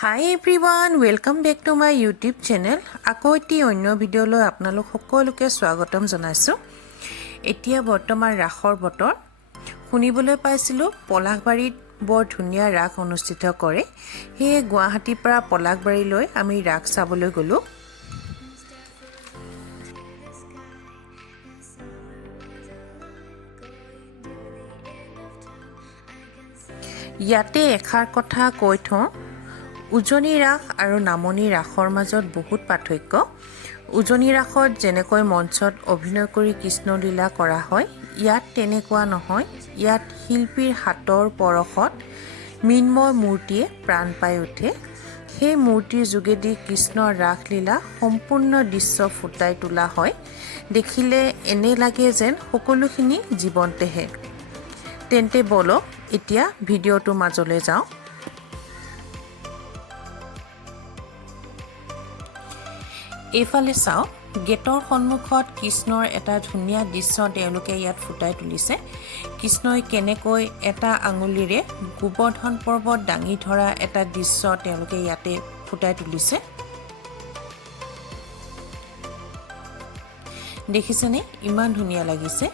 Hi everyone, welcome back to my YouTube channel. আকৌ এটি অন্য ভিডিঅ'লৈ আপোনালোক সকলোকে স্বাগতম জনাইছো। এতিয়া বৰ্তমান ৰাসৰ বতৰ শুনিবলৈ পাইছিলো পলাশবাৰীত বৰ ধুনীয়া ৰাস অনুষ্ঠিত কৰে। হে গুৱাহাটীৰ পৰা পলাশবাৰীলৈ আমি ৰাস চাবলৈ গলো। ইয়াতে এখাৰ কথা কৈ থওঁ উজনি ৰাস আৰু নামনি ৰাসৰ মাজত বহুত পাৰ্থক্য। উজনি ৰাসত যেনেকৈ মঞ্চত অভিনয় কৰি কৃষ্ণলীলা কৰা হয়, ইয়াত তেনেকুৱা নহয়। ইয়াত শিল্পীৰ হাতৰ পৰশত মৃন্ময় মূৰ্তিয়ে প্ৰাণ পাই উঠে। সেই মূৰ্তিৰ যোগেদি কৃষ্ণৰ ৰাসলীলা সম্পূৰ্ণ দৃশ্য ফুটাই তোলা হয়। দেখিলে এনে লাগে যেন সকলোখিনি জীৱন্তেহে। তেন্তে বলক এতিয়া ভিডিঅ'টোৰ মাজলৈ যাওঁ। এইফালে চাওক, গেটৰ সন্মুখত কৃষ্ণৰ এটা ধুনীয়া দৃশ্য তেওঁলোকে ইয়াত ফুটাই তুলিছে। কৃষ্ণই কেনেকৈ এটা আঙুলিৰে গোবৰ্ধন পৰ্বত দাঙি ধৰা এটা দৃশ্য তেওঁলোকে ইয়াতে ফুটাই তুলিছে। দেখিছেনে ইমান ধুনীয়া লাগিছে।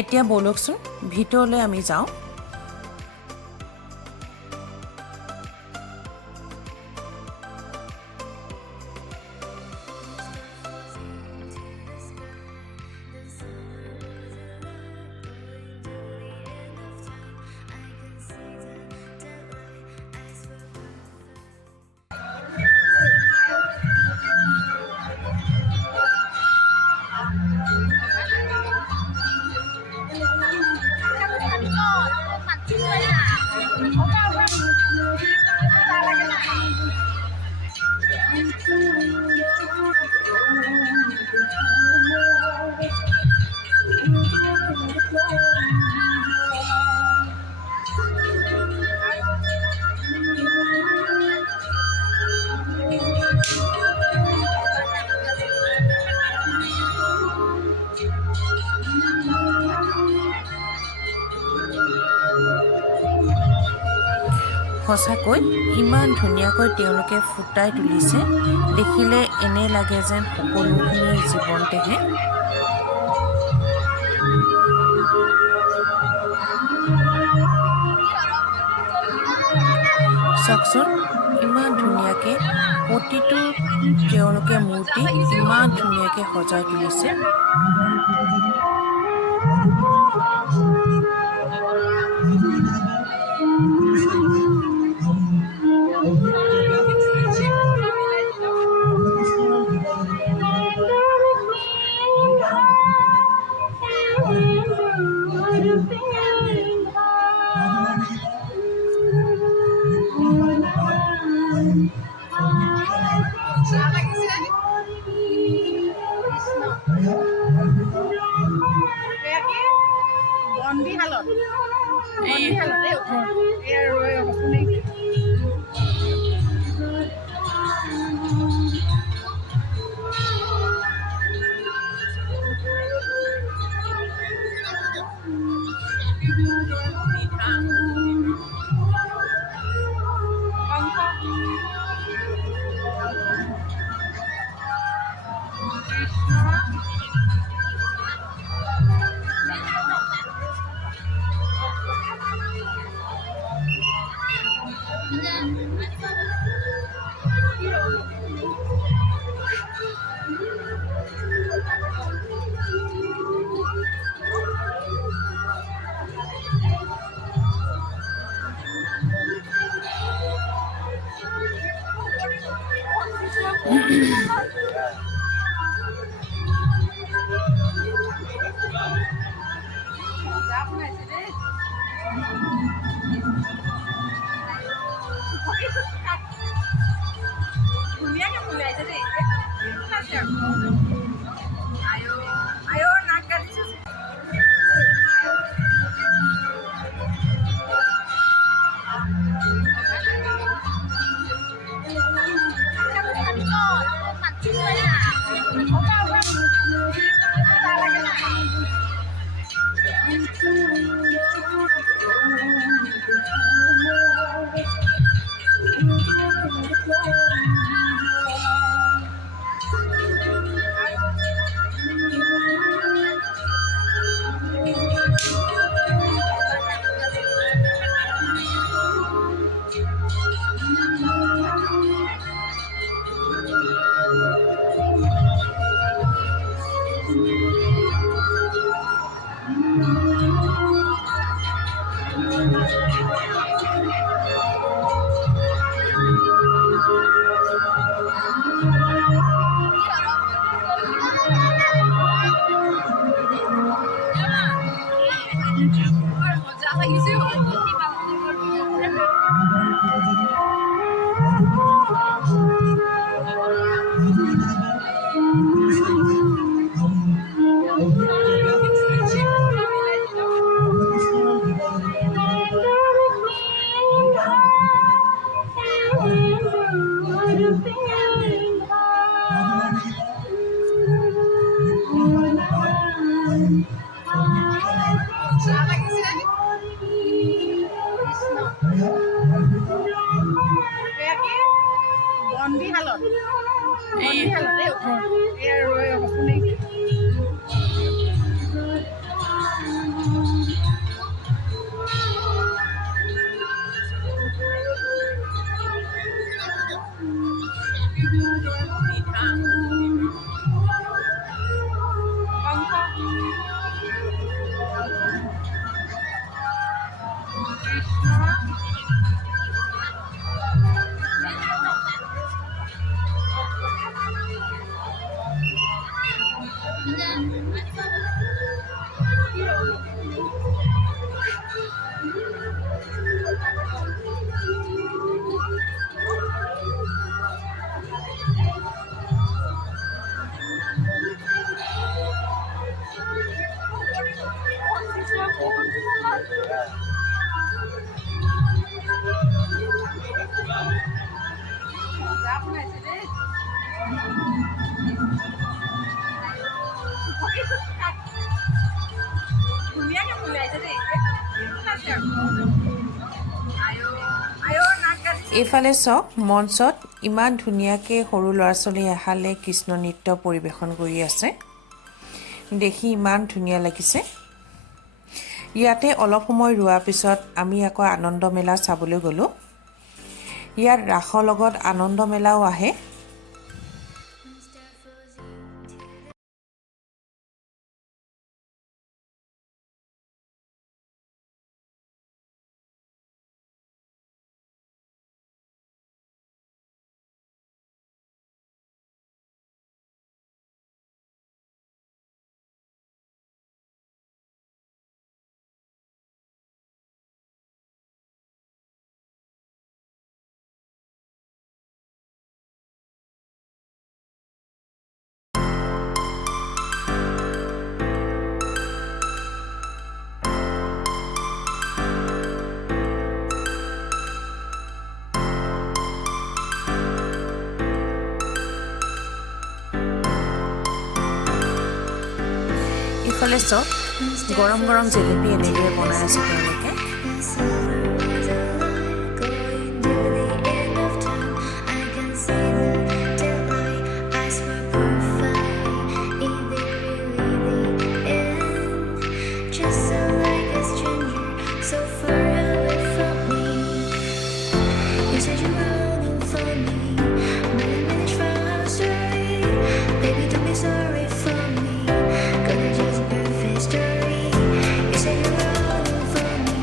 এতিয়া বলকচোন ভিতৰলৈ আমি যাওঁ। সঁচাকৈ ইমান ধুনীয়াকৈ তেওঁলোকে ফুটাই তুলিছে। দেখিলে এনে লাগে যেন সকলোখিনি জীৱন্তেহে। চাওকচোন ইমান ধুনীয়াকৈ প্ৰতিটো তেওঁলোকে মূৰ্তি ইমান ধুনীয়াকৈ সজাই তুলিছে। এইফালে চাওক মঞ্চত ইমান ধুনীয়াকৈ সৰু ল'ৰা ছোৱালী এহালে কৃষ্ণ নৃত্য পৰিৱেশন কৰি আছে দেখি ইমান ধুনীয়া লাগিছে ইয়াতে অলপ সময় ৰোৱাৰ পিছত আমি আকৌ আনন্দ মেলা চাবলৈ গ'লোঁ ইয়াত ৰাসৰ লগত আনন্দ মেলাও আহে ইফালে চাওক গৰম গৰম জেলেপি এনেদৰে বনাই আছে তেওঁলোকে Sorry for me, gonna just move history. You say you're running for me.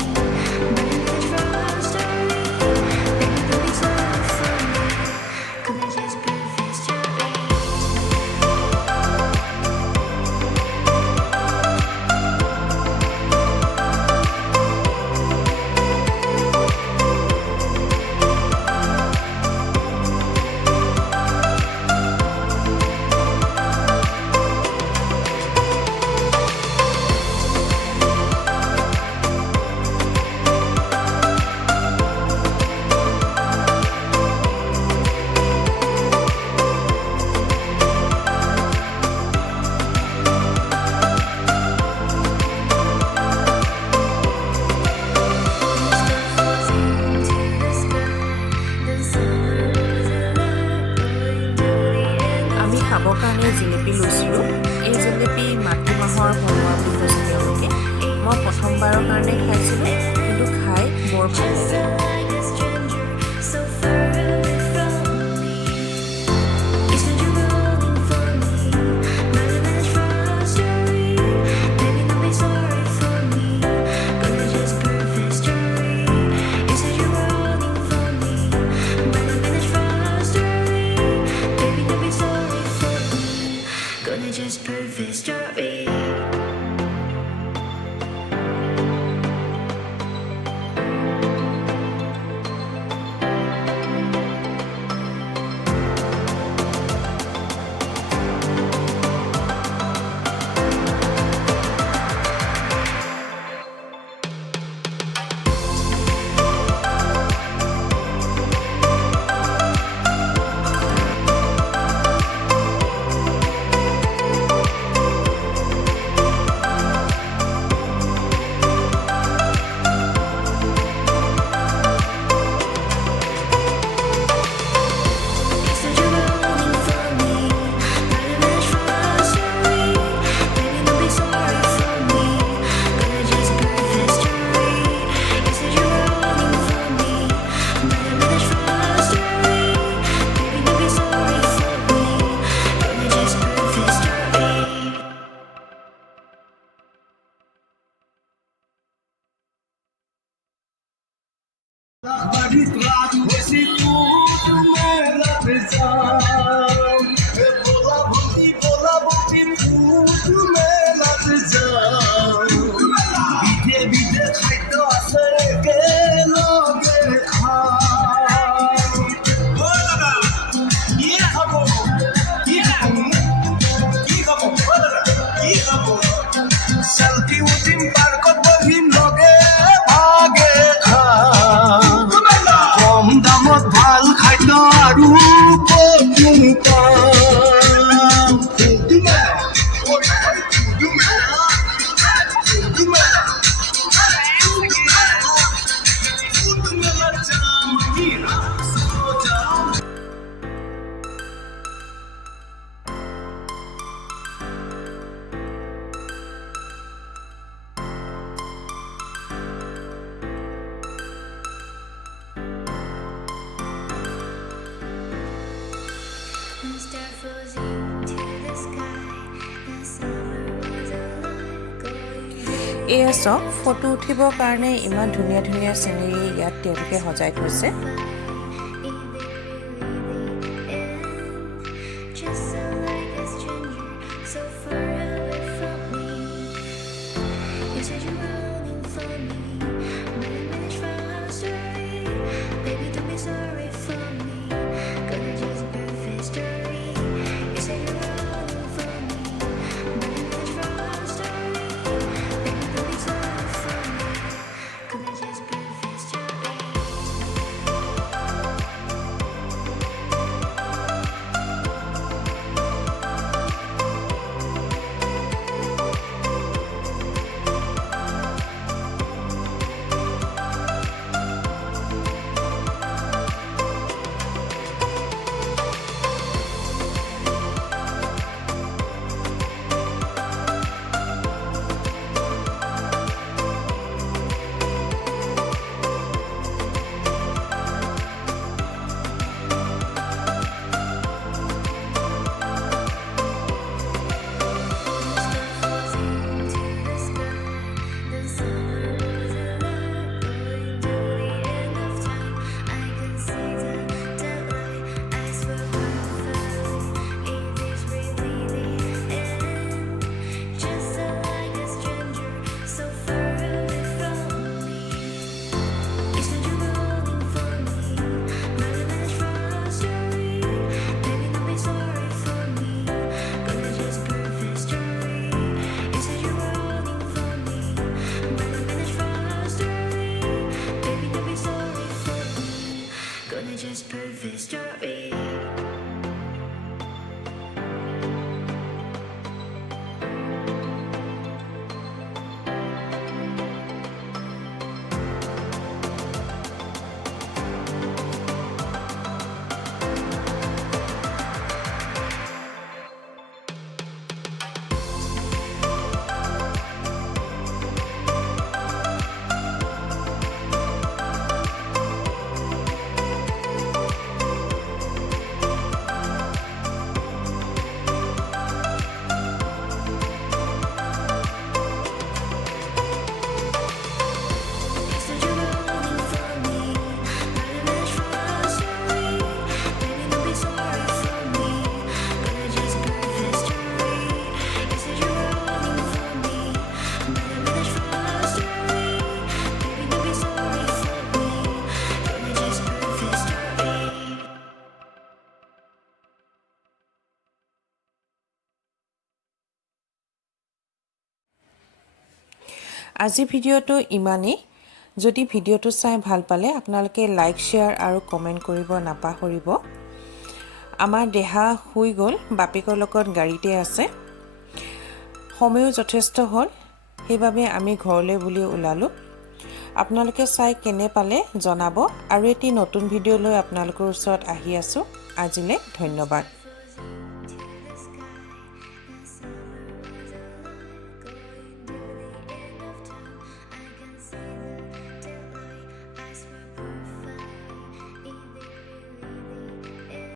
Selfie utim parkot bhim loge bhage kom damot bhal khaito aru potun pam এয়া চাওক ফটো উঠিবৰ কাৰণে ইমান ধুনীয়া ধুনীয়া চিনেৰী ইয়াত তেওঁলোকে সজাই থৈছে আজি ভিডিঅ'টো ইমানেই যদি ভিডিঅ'টো চাই ভাল পালে আপোনালোকে লাইক শেয়াৰ আৰু কমেন্ট কৰিব নাপাহৰিব আমাৰ দেহা শুই গ'ল বাপেকৰ লগত গাড়ীতে আছে সময়ও যথেষ্ট হ'ল সেইবাবে আমি ঘৰলৈ বুলি ওলালো আপোনালোকে চাই কেনে পালে জনাব আৰু এটি নতুন ভিডিঅ' লৈ আপোনালোকৰ ওচৰত আহি আছো আজিলৈ ধন্যবাদ